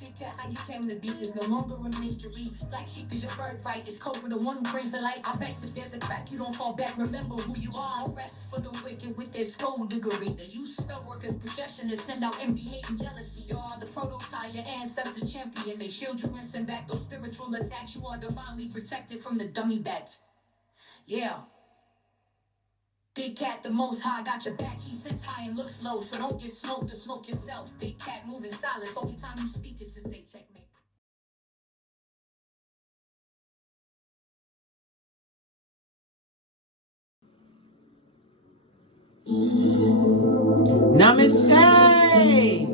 Big cat, how you came to be is no longer a mystery. Black sheep is your birthright. It's code for the one who brings the light. I bet if there's a crack, you don't fall back. Remember who you are. No rest for the wicked with their skullduggery. The use spell workers' projection to send out envy, hate, and jealousy. You are the prototype, your ancestors champion. They shield you and send back those spiritual attacks. You are divinely protected from the dummy bats. Yeah. Big cat, the most high, got your back. He sits high and looks low, so don't get smoked or smoke yourself. Big cat moving silence. Only time you speak is to say checkmate. Namaste!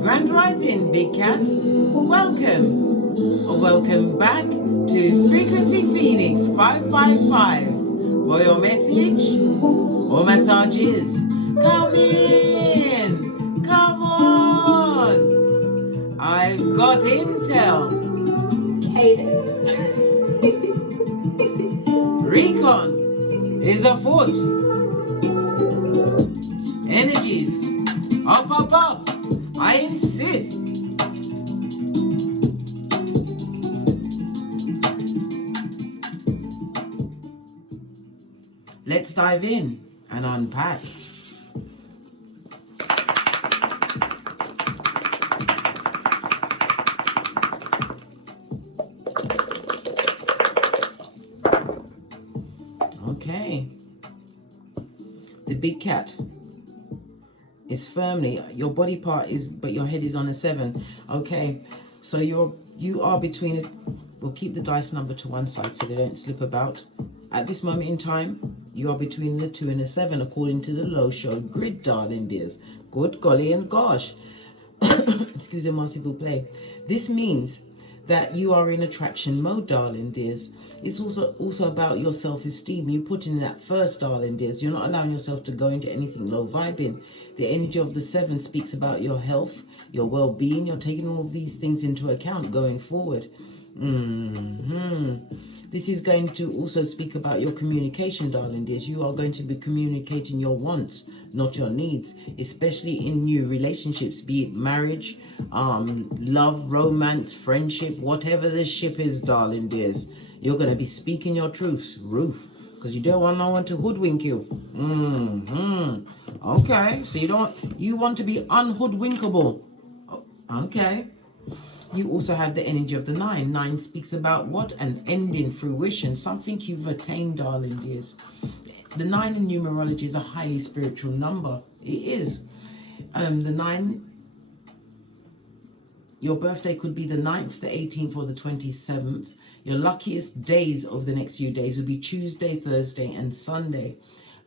Grand Rising, Big Cat. Welcome, or welcome back to Frequency Phoenix 555 for your message or massages. Come in, come on. I've got intel. Recon is afoot. Energies, up, up, up. I insist. Let's dive in and unpack. Okay. The big cat is firmly, your body part is, but your head is on a 7. Okay, so you are between it. We'll keep the dice number to one side so they don't slip about. At this moment in time, you are between the 2 and a 7 according to the low show grid, darling dears. Good golly and gosh. Excuse me, s'il vous plaît. This means that you are in attraction mode, darling dears. It's also about your self-esteem. You put in that first, darling dears. You're not allowing yourself to go into anything low vibing. The energy of the 7 speaks about your health, your well-being. You're taking all of these things into account going forward. This is going to also speak about your communication, darling dears. You are going to be communicating your wants, not your needs, especially in new relationships, be it marriage, love, romance, friendship, whatever this ship is, darling dears. You're going to be speaking your truths, because you don't want no one to hoodwink you. Okay, so you want to be unhoodwinkable. Okay. You also have the energy of the 9. 9 speaks about what? An ending, fruition, something you've attained, darling dears. The 9 in numerology is a highly spiritual number. It is. The 9, your birthday could be the 9th, the 18th, or the 27th. Your luckiest days of the next few days will be Tuesday, Thursday, and Sunday.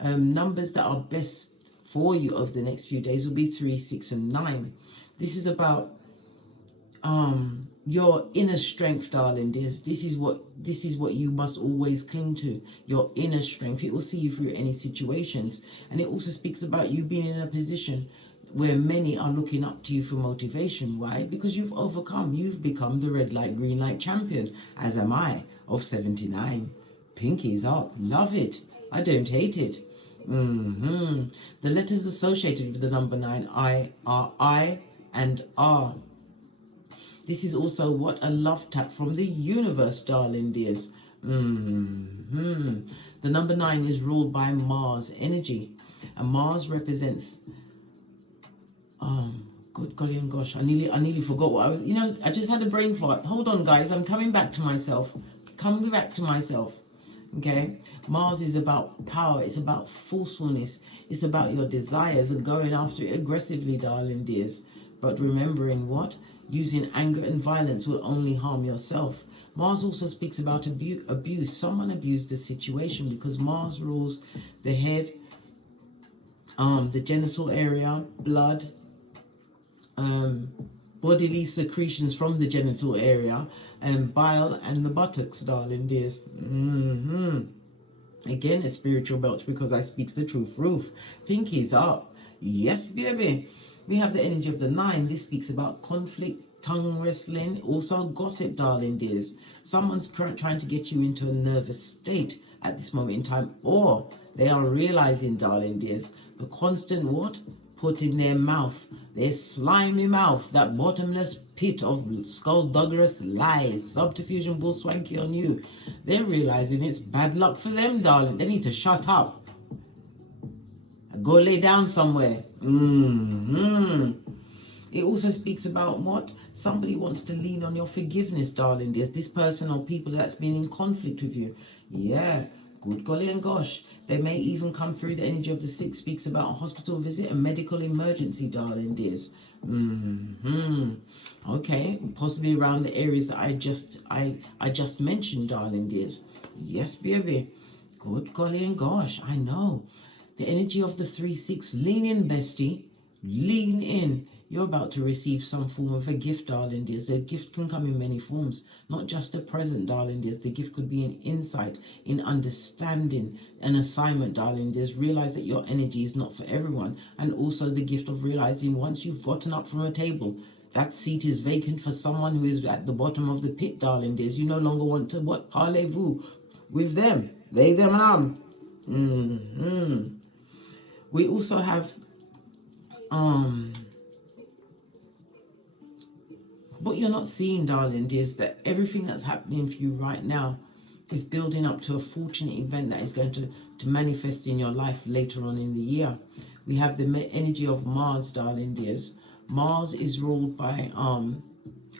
Numbers that are best for you over the next few days will be 3, 6, and 9. This is about your inner strength, darling dears. This is what you must always cling to, your inner strength. It will see you through any situations, and it also speaks about you being in a position where many are looking up to you for motivation. Why? Because you've overcome. You've become the red light, green light champion, as am I, of 79. Pinkies up. Love it. I don't hate it. The letters associated with the number 9 are I and R. This is also what a love tap from the universe, darling dears. The number 9 is ruled by Mars energy, and Mars represents. Good golly and gosh, I nearly forgot what I was. I just had a brain fart. Hold on, guys, I'm coming back to myself. Okay, Mars is about power. It's about forcefulness. It's about your desires and going after it aggressively, darling dears. But remembering what? Using anger and violence will only harm yourself. Mars also speaks about abuse. Someone abused the situation, because Mars rules the head, the genital area, blood, bodily secretions from the genital area, and bile and the buttocks, darling dears. Again, a spiritual belch, because I speaks the truth. Pinkies up. Yes, baby. We have the energy of the 9. This speaks about conflict, tongue wrestling, also gossip, darling dears. Someone's trying to get you into a nervous state at this moment in time, or they are realizing, darling dears, the constant what? put in their mouth, their slimy mouth, that bottomless pit of skullduggerous lies, subterfuge and bull swanky on you. They're realizing it's bad luck for them, darling. They need to shut up. Go lay down somewhere. It also speaks about what? Somebody wants to lean on your forgiveness, darling. There's this person or people that's been in conflict with you. Yeah, good golly and gosh. They may even come through. The energy of the 6 speaks about a hospital visit, a medical emergency, darling dears. Okay, possibly around the areas that I just mentioned, darling dears. Yes, baby. Good golly and gosh, I know. The energy of the 3-6. Lean in, bestie. Lean in. You're about to receive some form of a gift, darling dears. A gift can come in many forms, not just a present, darling dears. The gift could be an insight, in understanding, an assignment, darling dears. Realize that your energy is not for everyone. And also the gift of realizing once you've gotten up from a table, that seat is vacant for someone who is at the bottom of the pit, darling dears. You no longer want to, what, parlez-vous with them. They, them, and them. We also have, what you're not seeing, darling, is that everything that's happening for you right now is building up to a fortunate event that is going to manifest in your life later on in the year. We have the energy of Mars, darling dears. Mars is ruled by,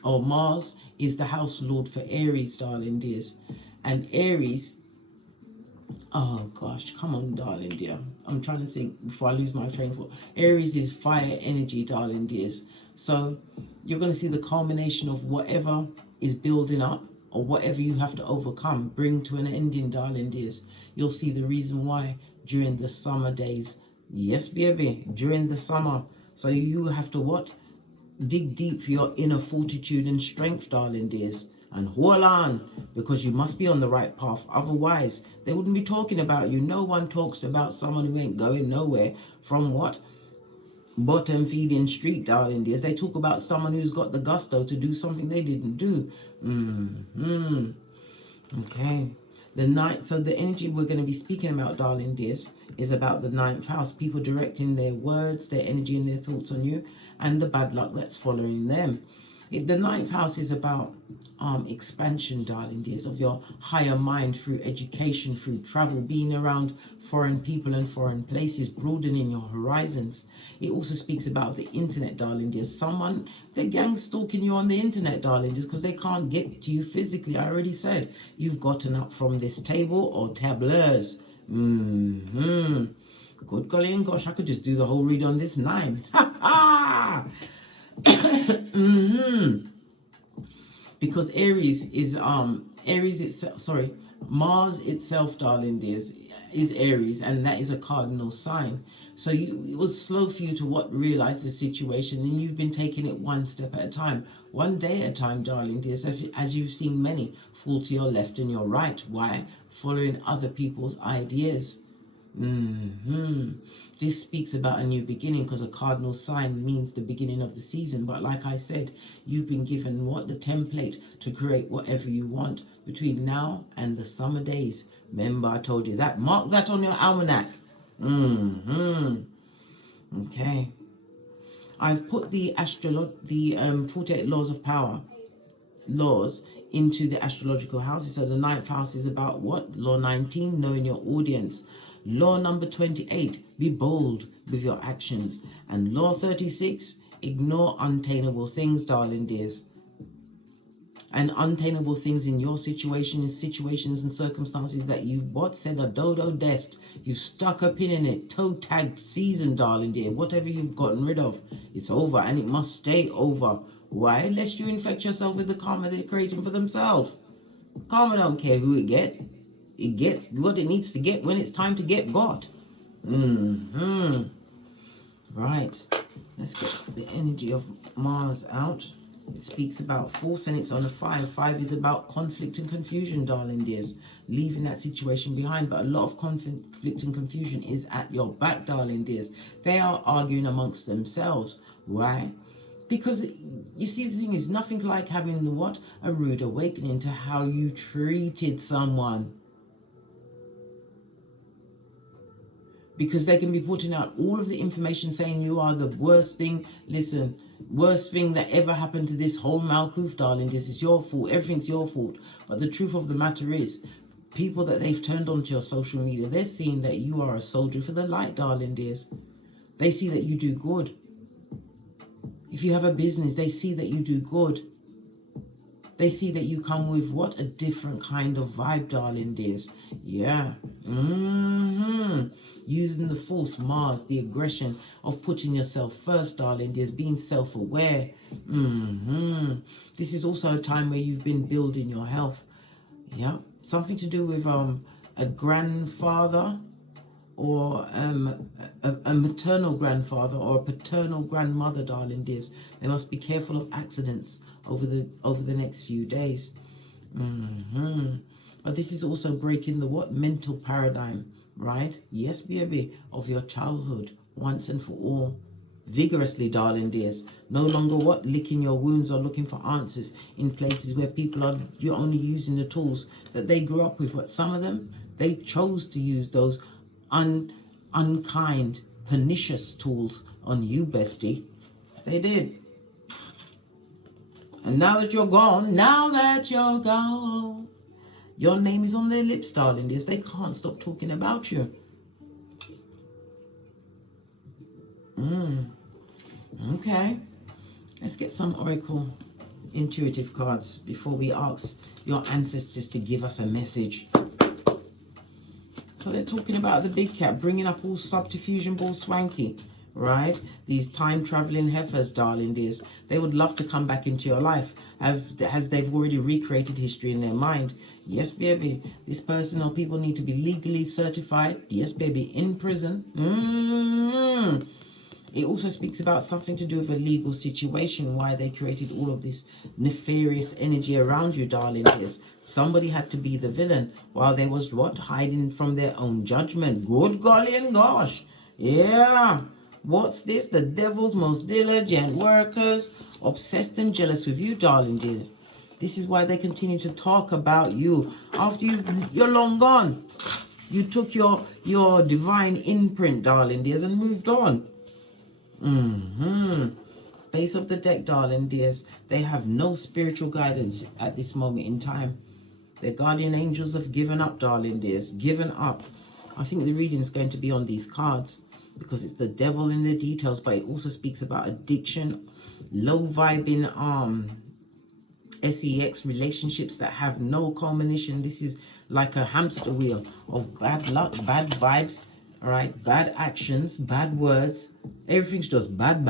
Mars is the house lord for Aries, darling dears. And Aries, oh gosh, come on, darling dear. I'm trying to think before I lose my train of thought. Aries is fire energy, darling dears. So you're going to see the culmination of whatever is building up or whatever you have to overcome bring to an ending, darling dears. You'll see the reason why during the summer days. Yes, baby, during the summer. So you have to what? Dig deep for your inner fortitude and strength, darling dears. And hold on, because you must be on the right path. Otherwise, they wouldn't be talking about you. No one talks about someone who ain't going nowhere from what? Bottom feeding street, darling dears. They talk about someone who's got the gusto to do something they didn't do. Okay. So the energy we're going to be speaking about, darling dears, is about the 9th house. People directing their words, their energy and their thoughts on you, and the bad luck that's following them. The 9th house is about expansion, darling dears, of your higher mind through education, through travel, being around foreign people and foreign places, broadening your horizons. It also speaks about the internet, darling dears. The gang stalking you on the internet, darling dears, because they can't get to you physically. I already said you've gotten up from this table or tableurs. Good golly and gosh, I could just do the whole read on this 9. Because Aries is Mars itself, darling dears, is Aries, and that is a cardinal sign. So it was slow for you to realize the situation, and you've been taking it one step at a time, one day at a time, darling dears, as you've seen many fall to your left and your right. Why? Following other people's ideas. This speaks about a new beginning, because a cardinal sign means the beginning of the season. But like I said, you've been given the template to create whatever you want between now and the summer days. Remember, I told you that. Mark that on your almanac. Okay. I've put the 48 laws of power into the astrological houses. So the 9th house is about what? Law 19, knowing your audience. Law number 28, be bold with your actions. And law 36, ignore untainable things, darling dears. And untainable things in your situation, in situations and circumstances that you've said a dodo dest. You've stuck a pin in it, toe tagged season, darling dear. Whatever you've gotten rid of, it's over, and it must stay over. Why? Lest you infect yourself with the karma they're creating for themselves. Karma don't care who it gets. It gets what it needs to get when it's time to get got. Right. Let's get the energy of Mars out. It speaks about force, and it's on a 5. 5 is about conflict and confusion, darling dears. Leaving that situation behind. But a lot of conflict and confusion is at your back, darling dears. They are arguing amongst themselves. Why? Because you see, the thing is, nothing like having a rude awakening to how you treated someone. because they can be putting out all of the information saying you are the worst thing. Listen, worst thing that ever happened to this whole Malkuth, darling. This is your fault. Everything's your fault. But the truth of the matter is, people that they've turned onto your social media, they're seeing that you are a soldier for the light, darling dears. They see that you do good. If you have a business, they see that you do good. They see that you come with what? A different kind of vibe, darling dears. Yeah. Using the force, Mars, the aggression of putting yourself first, darling dears, being self-aware. This is also a time where you've been building your health. Yeah. Something to do with a grandfather, or a maternal grandfather, or a paternal grandmother, darling dears. They must be careful of accidents over the next few days. But this is also breaking the what? Mental paradigm, right? Yes, baby, of your childhood, once and for all. Vigorously, darling dears. No longer what? Licking your wounds or looking for answers in places where you're only using the tools that they grew up with. But some of them, they chose to use those unkind, pernicious tools on you, bestie. They did. And now that you're gone, your name is on their lips, darling dears. They can't stop talking about you. Okay. Let's get some Oracle intuitive cards before we ask your ancestors to give us a message. So they're talking about the big cat, bringing up all subterfuge and ball swanky, right? These time-traveling heifers, darling dears. They would love to come back into your life, as they've already recreated history in their mind. Yes, baby. This person or people need to be legally certified. Yes, baby. In prison. It also speaks about something to do with a legal situation, why they created all of this nefarious energy around you, darling dears. Somebody had to be the villain while they was what? Hiding from their own judgment. Good golly and gosh. Yeah. What's this? The devil's most diligent workers, obsessed and jealous with you, darling dears. This is why they continue to talk about you after you're long gone. You took your divine imprint, darling dears, and moved on. Base of the deck, darling dears. They have no spiritual guidance at this moment in time. Their guardian angels have given up, darling dears. Given up. I think the reading is going to be on these cards because it's the devil in the details, but it also speaks about addiction, low vibing sex relationships that have no culmination. This is like a hamster wheel of bad luck, bad vibes. All right, bad actions, bad words, everything's just bad.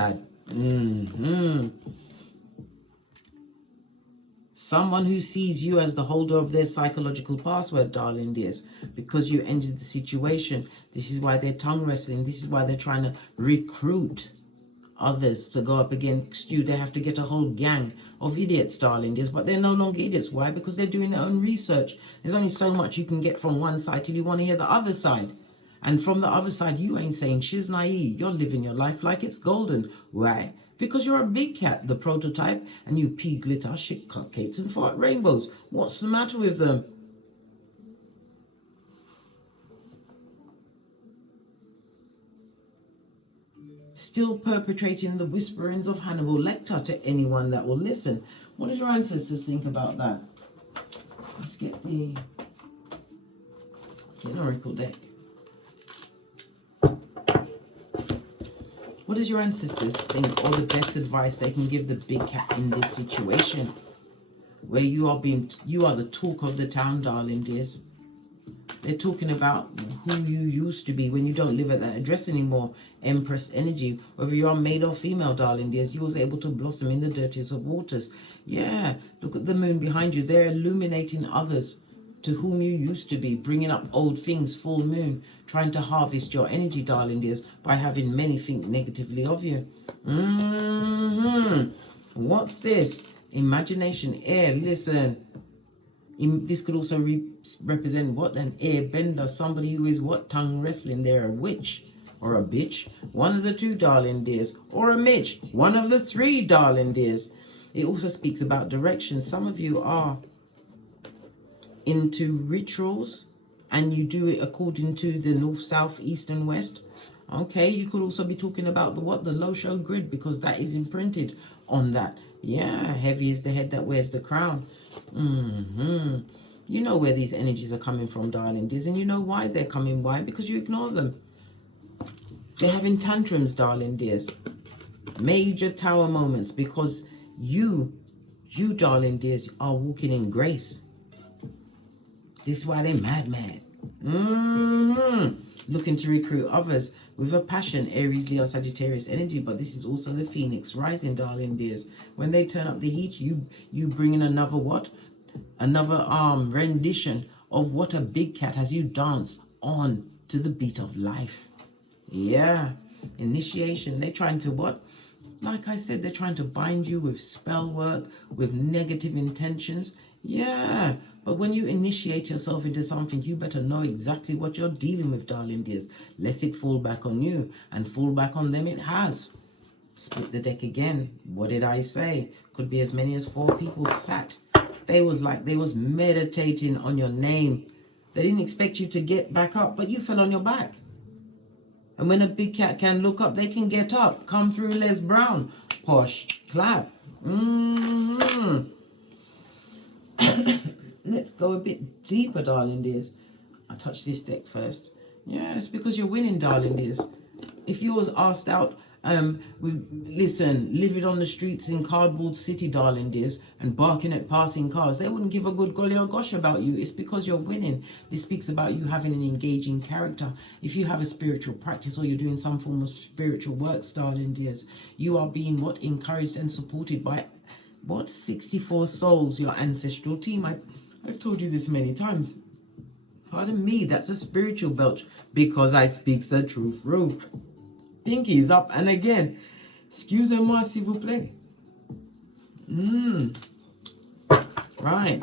Someone who sees you as the holder of their psychological password, darling dears, because you ended the situation. This is why they're tongue wrestling. This is why they're trying to recruit others to go up against you. They have to get a whole gang of idiots, darling dears, but they're no longer idiots. Why? Because they're doing their own research. There's only so much you can get from one side till you want to hear the other side. And from the other side, you ain't saying she's naive. You're living your life like it's golden. Why? Because you're a big cat, the prototype, and you pea glitter, shit cupcakes, and fart rainbows. What's the matter with them? Still perpetrating the whisperings of Hannibal Lecter to anyone that will listen. What does your ancestors think about that? Let's get an oracle deck. What does your ancestors think, or the best advice they can give the big cat in this situation? Where you are the talk of the town, darling dears. They're talking about who you used to be when you don't live at that address anymore. Empress energy. Whether you're male or female, darling dears, you was able to blossom in the dirtiest of waters. Yeah, look at the moon behind you. They're illuminating others to whom you used to be, bringing up old things, full moon, trying to harvest your energy, darling dears, by having many think negatively of you. What's this? Imagination, air, listen. This could also represent what? An airbender, somebody who is what? Tongue wrestling. They're a witch or a bitch. One of the two, darling dears. Or a Mitch. One of the three, darling dears. It also speaks about direction. Some of you are into rituals and you do it according to the north, south, east and west. Okay, you could also be talking about the low show grid, because that is imprinted on that. Yeah, heavy is the head that wears the crown. You know where these energies are coming from, darling dears, and you know why they're coming. Why? Because you ignore them. They're having tantrums, darling dears. Major tower moments, because you darling dears are walking in grace. This is why they're mad. Looking to recruit others with a passion, Aries, Leo, Sagittarius energy. But this is also the Phoenix rising, darling dears. When they turn up the heat, you bring in another what? Another rendition of what a big cat has you dance on to the beat of life. Yeah, initiation. They're trying to what? Like I said, they're trying to bind you with spell work, with negative intentions. Yeah, but when you initiate yourself into something, you better know exactly what you're dealing with, darling dears. Lest it fall back on you, and fall back on them it has. Split the deck again. What did I say? Could be as many as 4 people sat. They was meditating on your name. They didn't expect you to get back up, but you fell on your back. And when a big cat can look up, they can get up. Come through, Les Brown. Posh. Clap. Let's go a bit deeper, darling dears. I touch this deck first. Yeah, it's because you're winning, darling dears. If you was asked out, living on the streets in Cardboard City, darling dears, and barking at passing cars, they wouldn't give a good golly or gosh about you. It's because you're winning. This speaks about you having an engaging character. If you have a spiritual practice, or you're doing some form of spiritual work, darling dears, you are being encouraged and supported by 64 souls, your ancestral team. I've told you this many times. Pardon me, that's a spiritual belch, because I speaks the truth. Roof. Pinkies up, and again, excusez-moi s'il vous plaît. Right.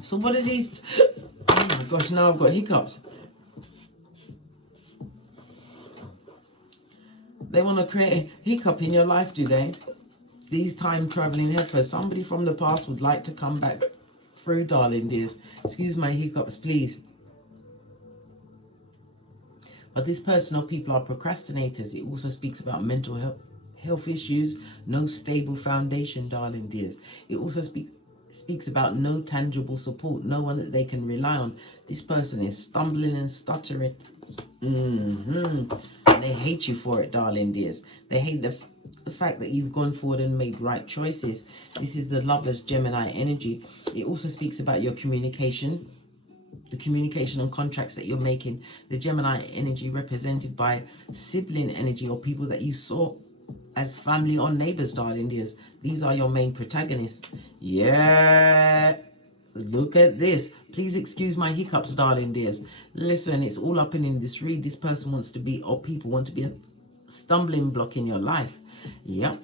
So what are these? Oh my gosh, now I've got hiccups. They want to create a hiccup in your life, do they? These time traveling heifers. Somebody from the past would like to come back through, darling dears. Excuse my hiccups, please. But this person or people are procrastinators. It also speaks about mental health issues, no stable foundation, darling dears. It also speaks about no tangible support, no one that they can rely on. This person is stumbling and stuttering. And they hate you for it, darling dears. They hate the fact that you've gone forward and made right choices. This is the Lovers Gemini energy. It also speaks about your communication, the communication and contracts that you're making. The Gemini energy represented by sibling energy, or people that you saw as family or neighbors, darling dears. These are your main protagonists. Yeah, look at this. Please excuse my hiccups, darling dears. Listen, it's all up and in this read. This person wants to be, or people want to be, a stumbling block in your life. Yep.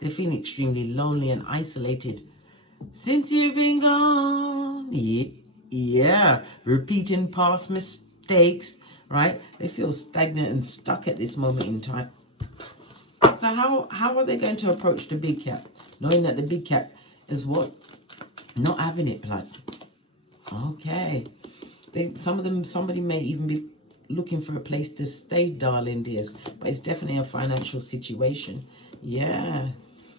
They feel extremely lonely and isolated since you've been gone. Yeah. Repeating past mistakes, right? They feel stagnant and stuck at this moment in time. So how are they going to approach the big cat, knowing that the big cat is what? Not having it, blood. Okay. Somebody may even be looking for a place to stay, darling dears, but it's definitely a financial situation. Yeah.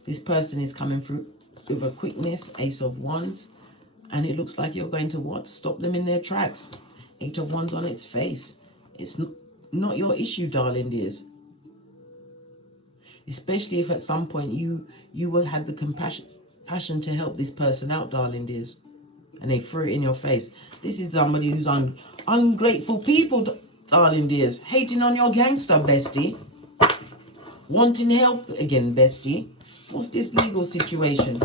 This person is coming through with a quickness, Ace of Wands, and it looks like you're going to what? Stop them in their tracks. 8 of Wands on its face. It's not your issue, darling dears. Especially if at some point you will have the passion to help this person out, darling dears, and they threw it in your face. This is somebody who's ungrateful people, darling dears, hating on your gangster, bestie, wanting help again, bestie. What's this legal situation?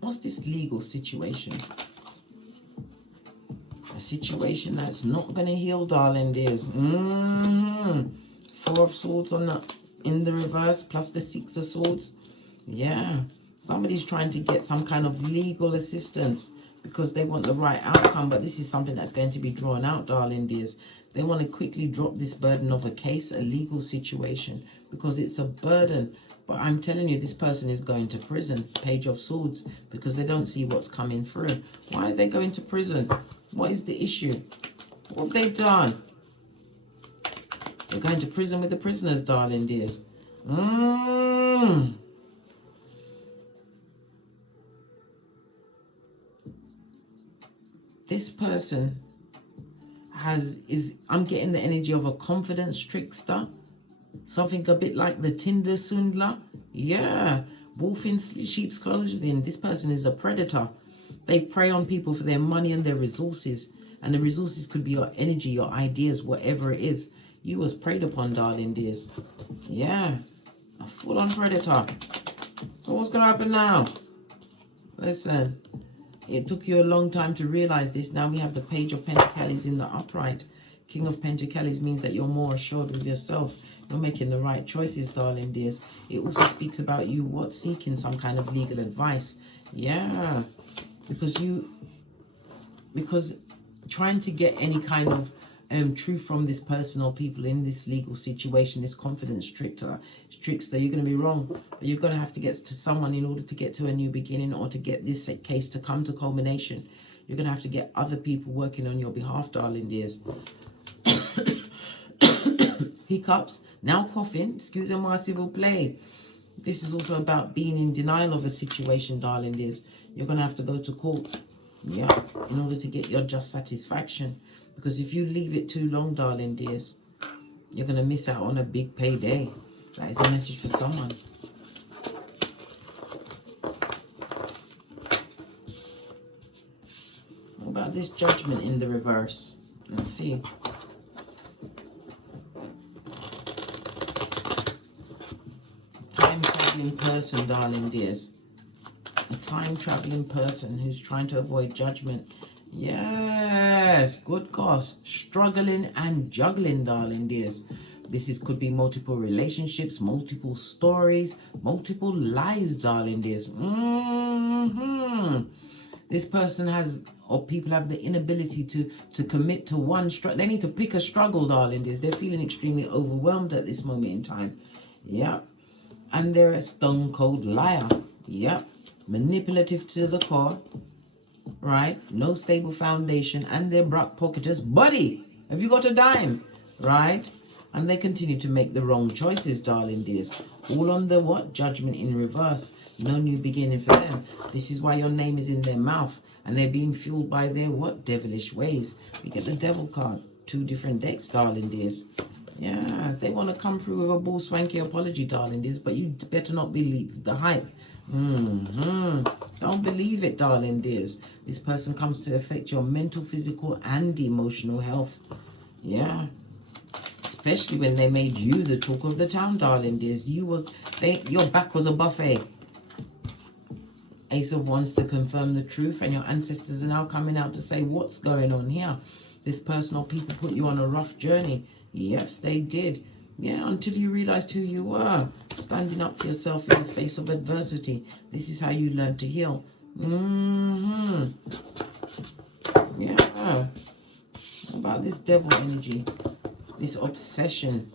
What's this legal situation? A situation that's not going to heal, darling dears. 4 of Swords in the reverse, plus the 6 of Swords. Yeah. Somebody's trying to get some kind of legal assistance because they want the right outcome, but this is something that's going to be drawn out, darling dears. They want to quickly drop this burden of a case, a legal situation, because it's a burden. But I'm telling you, this person is going to prison, Page of Swords, because they don't see what's coming through. Why are they going to prison? What is the issue? What have they done? They're going to prison with the prisoners, darling dears. This person I'm getting the energy of a confidence trickster. Something a bit like the Tinder swindler. Yeah. Wolf in sheep's clothing. This person is a predator. They prey on people for their money and their resources. And the resources could be your energy, your ideas, whatever it is. You was preyed upon, darling dears. Yeah. A full-on predator. So what's going to happen now? Listen. It took you a long time to realize this. Now we have the Page of Pentacles in the upright. King of Pentacles means that you're more assured with yourself. You're making the right choices, darling dears. It also speaks about you seeking some kind of legal advice. Yeah. Because trying to get any kind of truth from this person or people in this legal situation, this confidence trickster, you're going to be wrong. But you're going to have to get to someone in order to get to a new beginning, or to get this case to come to culmination. You're going to have to get other people working on your behalf, darling dears. Hiccups, now coughing, excusez-moi s'il vous plaît. This is also about being in denial of a situation, darling dears. You're going to have to go to court, yeah, in order to get your just satisfaction. Because if you leave it too long, darling dears, you're going to miss out on a big payday. That is a message for someone. What about this Judgment in the reverse? Let's see. Time-traveling person, darling dears. A time-traveling person who's trying to avoid judgment. Yes, good cause. Struggling and juggling, darling dears. Could be multiple relationships, multiple stories, multiple lies, darling dears. This person has, or people have the inability to commit to one struggle. They need to pick a struggle, darling dears. They're feeling extremely overwhelmed at this moment in time. Yep. And they're a stone cold liar. Yep. Manipulative to the core. Right? No stable foundation. And they're broke pocketers. Buddy, have you got a dime? Right? And they continue to make the wrong choices, darling dears. All on the what? Judgment in reverse. No new beginning for them. This is why your name is in their mouth. And they're being fueled by their what? Devilish ways. We get the devil card. 2 different decks, darling dears. Yeah, they want to come through with a bull swanky apology, darling dears. But you better not believe the hype. Don't believe it, darling dears. This person comes to affect your mental, physical, and emotional health. Yeah. Especially when they made you the talk of the town, darling dears. Your back was a buffet. Ace of Wands to confirm the truth, and your ancestors are now coming out to say what's going on here. This person or people put you on a rough journey. Yes, they did. Yeah, until you realized who you were. Standing up for yourself in the face of adversity. This is how you learn to heal. Yeah. What about this devil energy? This obsession.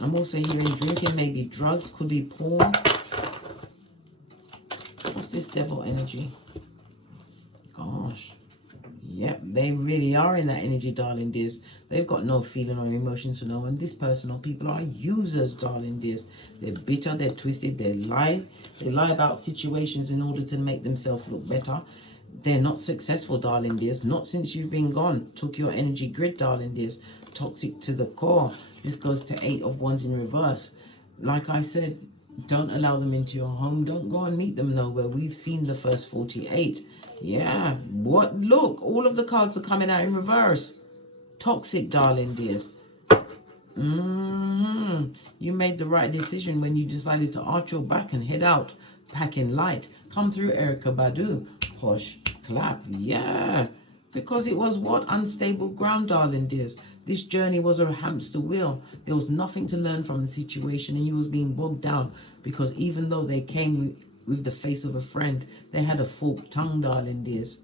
I'm also hearing drinking, maybe drugs, could be porn. What's this devil energy? Gosh. Yep, they really are in that energy, darling dears. They've got no feeling or emotions to know. And this person or people are users, darling dears. They're bitter, they're twisted, they lie. They lie about situations in order to make themselves look better. They're not successful, darling dears. Not since you've been gone. Took your energy grid, darling dears. Toxic to the core. This goes to 8 of Wands in reverse. Like I said, don't allow them into your home. Don't go and meet them nowhere. We've seen the first 48. Yeah. What? Look, all of the cards are coming out in reverse. Toxic, darling dears. You made the right decision when you decided to arch your back and head out. Packing light. Come through, Erykah Badu. Push, clap. Yeah. Because it was what? Unstable ground, darling dears. This journey was a hamster wheel. There was nothing to learn from the situation, and you was being bogged down because even though they came with the face of a friend. They had a forked tongue, darling dears.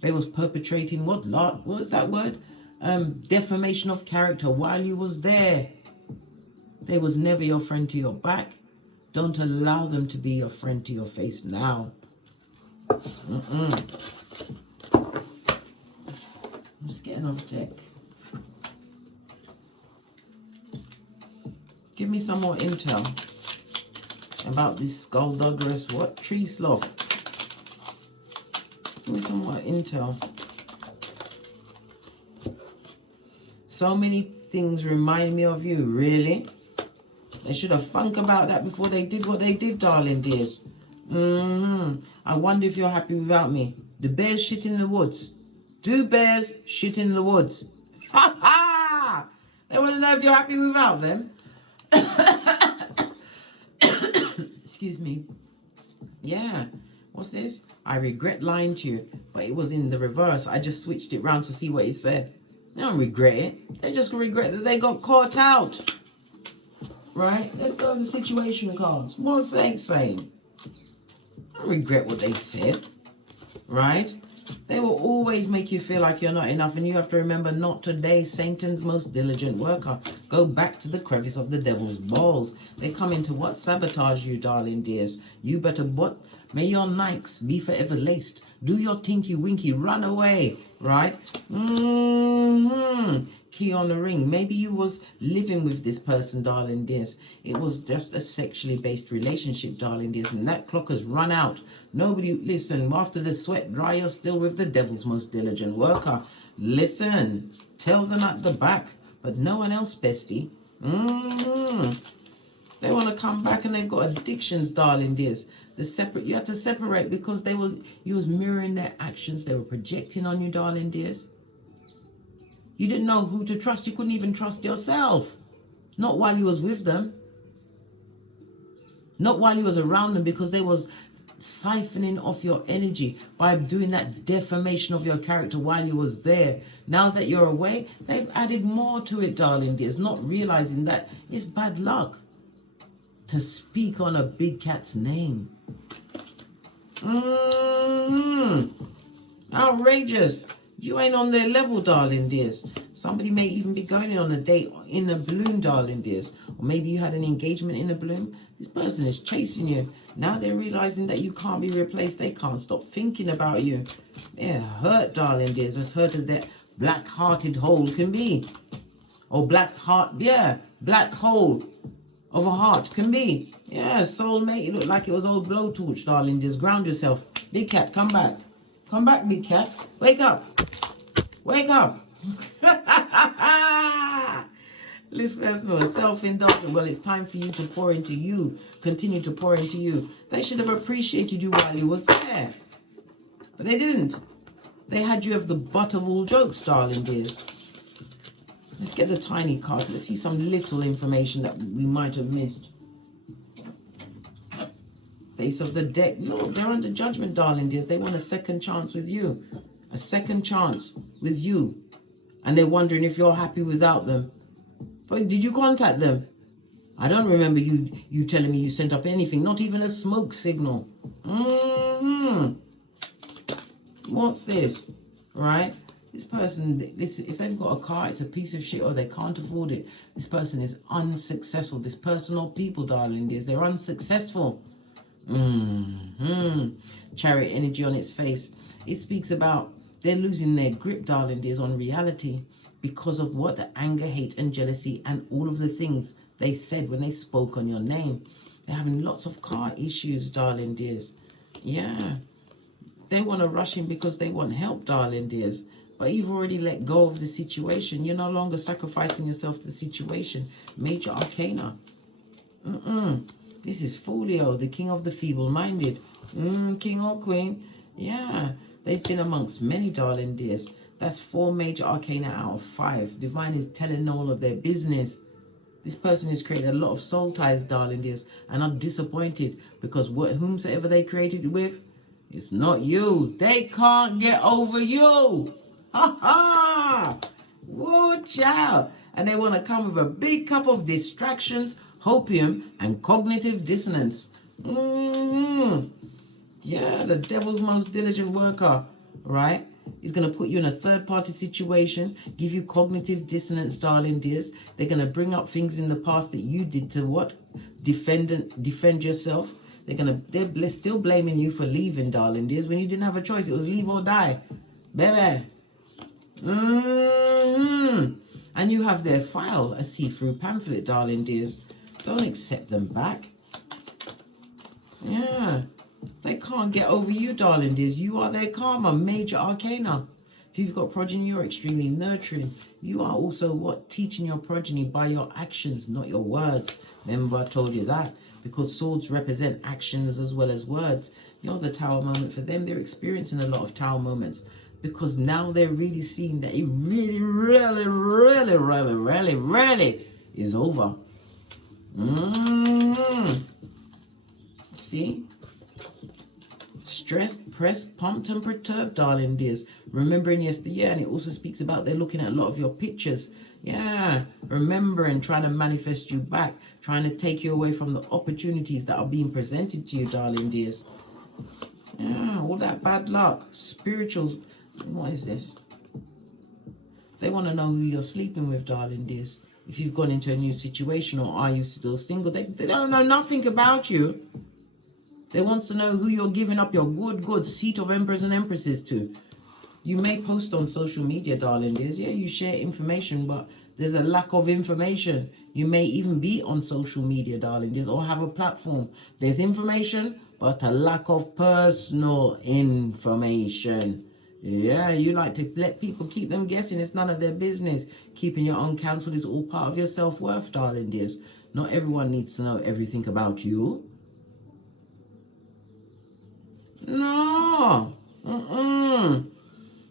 They was perpetrating what was that word? Defamation of character while you was there. They was never your friend to your back. Don't allow them to be your friend to your face now. Let's get another deck. Give me some more intel about this skullduggerous, what? Tree sloth. Give me some more intel. So many things remind me of you, really? They should have thunk about that before they did what they did, darling dears. I wonder if you're happy without me. The bears shit in the woods. Do bears shit in the woods? Ha ha! They want to know if you're happy without them. Excuse me. Yeah. What's this? I regret lying to you. But it was in the reverse. I just switched it round to see what it said. They don't regret it. They just regret that they got caught out. Right? Let's go to the situation cards. What's they saying? I don't regret what they said. Right? They will always make you feel like you're not enough, and you have to remember, not today, Satan's most diligent worker. Go back to the crevice of the devil's balls. They come in to what? Sabotage you, darling dears. You better what? May your Nikes be forever laced. Do your tinky winky, run away, right? Key on the ring. Maybe you was living with this person, darling dears. It was just a sexually based relationship, darling dears, and that clock has run out. Nobody, listen, after the sweat dry, you're still with the devil's most diligent worker. Listen, tell them at the back, but no one else, bestie. They want to come back and they've got addictions, darling dears. You had to separate because you was mirroring their actions. They were projecting on you, darling dears. You didn't know who to trust. You couldn't even trust yourself. Not while you was with them. Not while you was around them, because they was siphoning off your energy by doing that defamation of your character while you was there. Now that you're away, they've added more to it, darling dears, not realizing that it's bad luck to speak on a big cat's name. Outrageous. You ain't on their level, darling dears. Somebody may even be going on a date in a balloon, darling dears. Or maybe you had an engagement in a balloon. This person is chasing you. Now they're realizing that you can't be replaced. They can't stop thinking about you. They're hurt, darling dears. As hurt as that black-hearted hole can be. Or black hole of a heart can be. Yeah, soulmate. It looked like it was old blowtorch, darling. Just ground yourself. Big cat, come back. Come back, big cat. Wake up. Wake up. This person was self-indulgent. Well, it's time for you to pour into you. Continue to pour into you. They should have appreciated you while you was there. But they didn't. They had you as the butt of all jokes, darling dears. Let's get the tiny cards. Let's see some little information that we might have missed. Base of the deck. Look, they're under judgment, darling dears. They want a second chance with you. A second chance with you. And they're wondering if you're happy without them. But did you contact them? I don't remember you telling me you sent up anything. Not even a smoke signal. What's this? Right? This person, if they've got a car, it's a piece of shit, or they can't afford it. This person is unsuccessful. This person or people, darling dears, they're unsuccessful. Chariot energy on its face. It speaks about they're losing their grip, darling dears, on reality because of what? The anger, hate, and jealousy, and all of the things they said when they spoke on your name. They're having lots of car issues, darling dears. Yeah. They want to rush in because they want help, darling dears. But you've already let go of the situation. You're no longer sacrificing yourself to the situation. Major arcana. This is Folio, the king of the feeble-minded. King or queen. Yeah. They've been amongst many, darling dears. That's 4 major arcana out of 5. Divine is telling all of their business. This person has created a lot of soul ties, darling dears. And I'm disappointed because whomsoever they created it with, it's not you. They can't get over you. Ha ha! Whoa, child. And they want to come with a big cup of distractions, hopium, and cognitive dissonance. Yeah, the devil's most diligent worker, right? He's going to put you in a third-party situation, give you cognitive dissonance, darling dears. They're going to bring up things in the past that you did to what? Defend yourself. They're still blaming you for leaving, darling dears, when you didn't have a choice. It was leave or die. Baby. And you have their file, a see-through pamphlet, darling dears. Don't accept them back. Yeah. They can't get over you, darling dears. You are their karma, major arcana. If you've got progeny, you're extremely nurturing. You are also what? Teaching your progeny by your actions, not your words. Remember I told you that? Because swords represent actions as well as words. You're the tower moment for them. They're experiencing a lot of tower moments. Because now they're really seeing that it really, really, really, really, really, really is over. See? Stressed, pressed, pumped and perturbed, darling dears. Remembering yesterday, and it also speaks about they're looking at a lot of your pictures. Yeah, remembering, trying to manifest you back, trying to take you away from the opportunities that are being presented to you, darling dears. Yeah, all that bad luck. Spirituals. What is this? They want to know who you're sleeping with, darling dears. If you've gone into a new situation, or are you still single? They don't know nothing about you. They want to know who you're giving up your good seat of emperors and empresses to. You may post on social media, darling dears. Yeah, you share information, but there's a lack of information. You may even be on social media, darling dears, or have a platform. There's information, but a lack of personal information. Yeah, you like to let people keep them guessing. It's none of their business. Keeping your own counsel is all part of your self-worth, darling dears. Not everyone needs to know everything about you. No.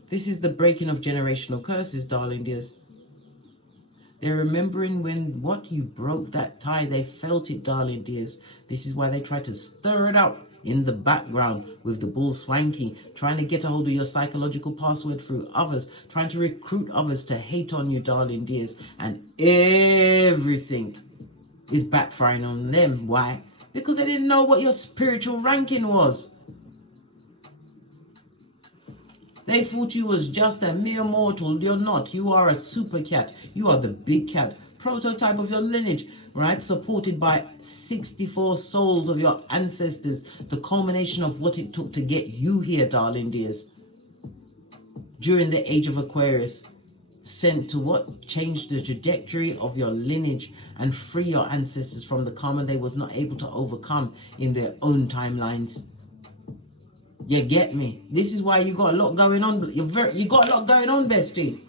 This is the breaking of generational curses, darling dears. They're remembering when what you broke that tie. They felt it, darling dears. This is why they try to stir it up in the background with the bull swanky, trying to get a hold of your psychological password through others, trying to recruit others to hate on you, darling dears. And everything is backfiring on them. Why? Because they didn't know what your spiritual ranking was. They thought you was just a mere mortal. You're not. You are a super cat. You are the big cat. Prototype of your lineage, right? Supported by 64 souls of your ancestors. The culmination of what it took to get you here, darling dears. During the age of Aquarius. Sent to what? Change the trajectory of your lineage and free your ancestors from the karma they was not able to overcome in their own timelines. You get me? This is why you got a lot going on. You got a lot going on, bestie.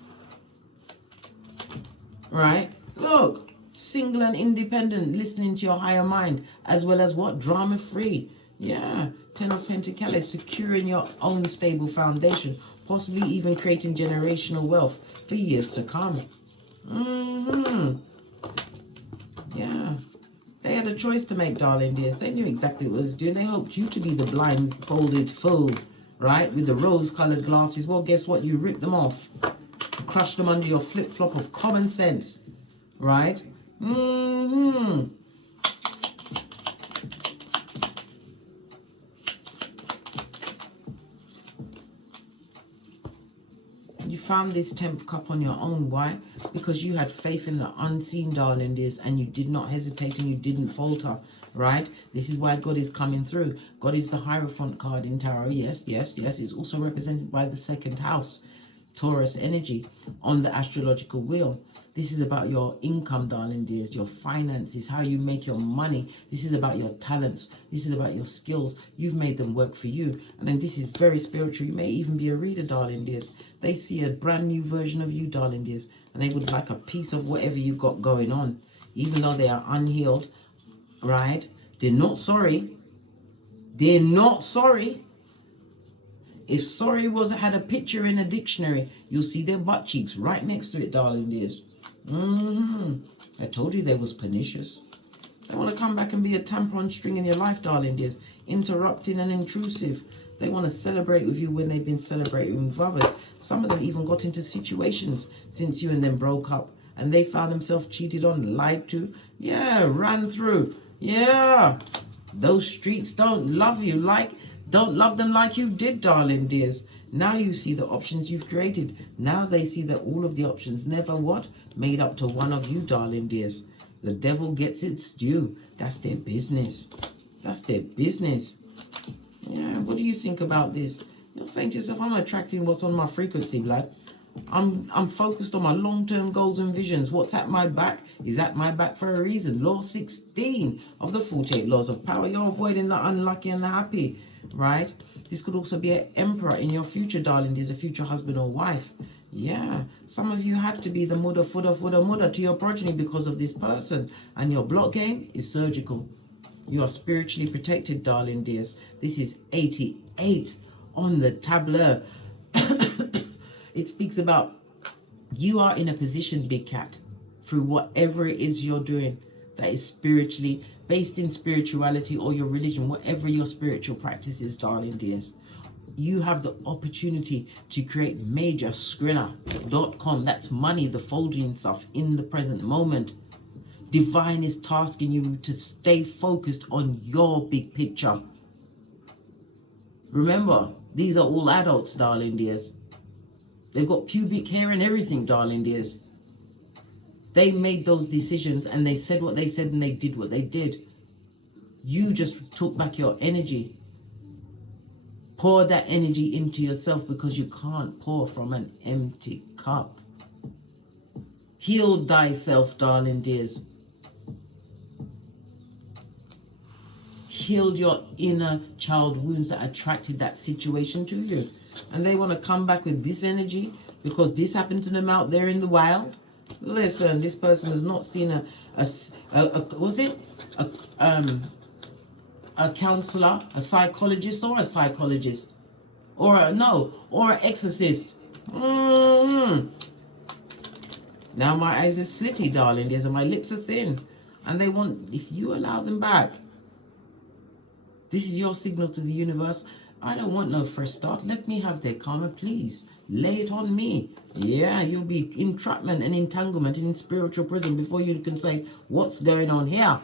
Right? Look, single and independent, listening to your higher mind, as well as what? Drama free. Yeah. 10 of Pentacles, securing your own stable foundation, possibly even creating generational wealth for years to come. Yeah. They had a choice to make, darling dears. They knew exactly what it was doing. They hoped you to be the blindfolded fool, right? With the rose-colored glasses. Well, guess what? You ripped them off. Crushed them under your flip-flop of common sense, right? You found this 10th cup on your own. Why? Because you had faith in the unseen, darling dears, and you did not hesitate and you didn't falter, right? This is why God is coming through. God is the Hierophant card in Tarot. Yes. It's also represented by the 2nd house, Taurus energy on the astrological wheel. This is about your income, darling dears, your finances, how you make your money. This is about your talents. This is about your skills. You've made them work for you. And then this is very spiritual. You may even be a reader, darling dears. They see a brand new version of you, darling dears, and they would like a piece of whatever you've got going on, even though they are unhealed, right? They're not sorry. They're not sorry. If sorry had a picture in a dictionary, you'll see their butt cheeks right next to it, darling dears. I told you they was pernicious. They want to come back and be a tampon string in your life, darling dears. Interrupting and intrusive. They want to celebrate with you when they've been celebrating with others. Some of them even got into situations since you and them broke up. And they found themselves cheated on, lied to. Yeah, ran through. Yeah. Those streets don't love them like you did, darling dears. Now you see the options you've created. Now they see that all of the options never what? Made up to one of you, darling dears. The devil gets its due. That's their business. That's their business. Yeah, what do you think about this? You're saying to yourself, I'm attracting what's on my frequency, blood. I'm focused on my long-term goals and visions. What's at my back is at my back for a reason. Law 16 of the 48 laws of power. You're avoiding the unlucky and the happy, right? This could also be an emperor in your future, darling. There's a future husband or wife. Yeah, some of you had to be the mother to your progeny because of this person. And your block game is surgical. You are spiritually protected, darling dears. This is 88 on the tableau. It speaks about you are in a position, big cat, through whatever it is you're doing that is spiritually based in spirituality or your religion, whatever your spiritual practice is, darling dears. You have the opportunity to create major Skrilla.com. That's money, the folding stuff in the present moment. Divine is tasking you to stay focused on your big picture. Remember, these are all adults, darling dears. They've got pubic hair and everything, darling dears. They made those decisions and they said what they said and they did what they did. You just took back your energy. Pour that energy into yourself because you can't pour from an empty cup. Heal thyself, darling dears. Healed your inner child wounds that attracted that situation to you. And they want to come back with this energy because this happened to them out there in the wild. Listen, this person has not seen a counselor, a psychologist, or an exorcist. Now my eyes are slitty, darling. And my lips are thin. And they want, if you allow them back, this is your signal to the universe. I don't want no fresh start. Let me have their karma, please. Lay it on me. Yeah, you'll be entrapment and entanglement in spiritual prison before you can say, what's going on here?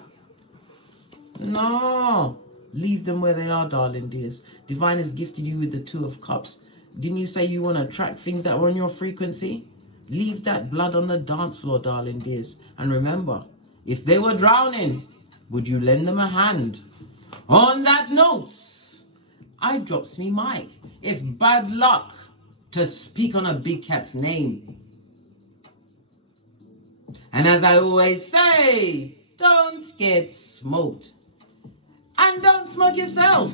No. Leave them where they are, darling dears. Divine has gifted you with the 2 of Cups. Didn't you say you want to attract things that are on your frequency? Leave that blood on the dance floor, darling dears. And remember, if they were drowning, would you lend them a hand? On that note, I drops me mic. It's bad luck to speak on a big cat's name. And as I always say, don't get smoked. And don't smoke yourself.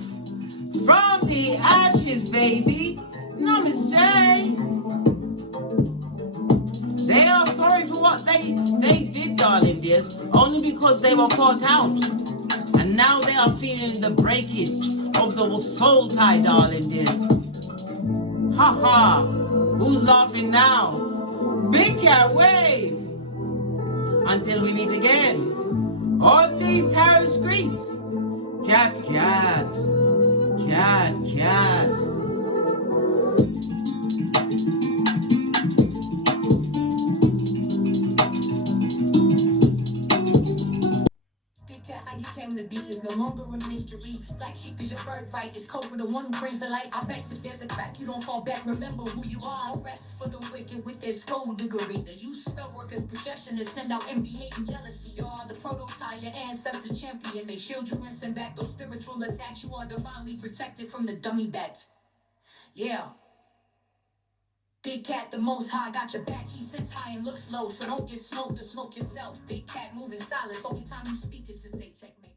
From the ashes, baby. Namaste. They are sorry for what they did, darling dears, only because they were caught out. And now they are feeling the breakage of the soul tie, darling dears. Ha ha. Who's laughing now? Big cat wave. Until we meet again on these tarot streets. Cat, cat. Cat, cat. The beat is no longer a mystery. Black sheep is your birthright. It's code for the one who brings the light. I bet if there's a crack, you don't fall back. Remember who you are. No rest for the wicked with their skullduggery. The use spell workers' projection to send out envy, hate, and jealousy. You are the prototype, your ancestors champion. They shield you and send back those spiritual attacks. You are divinely protected from the dummy bats. Yeah. Big cat, the most high, got your back. He sits high and looks low, so don't get smoked or smoke yourself. Big cat, moving silence. Only time you speak is to say checkmate.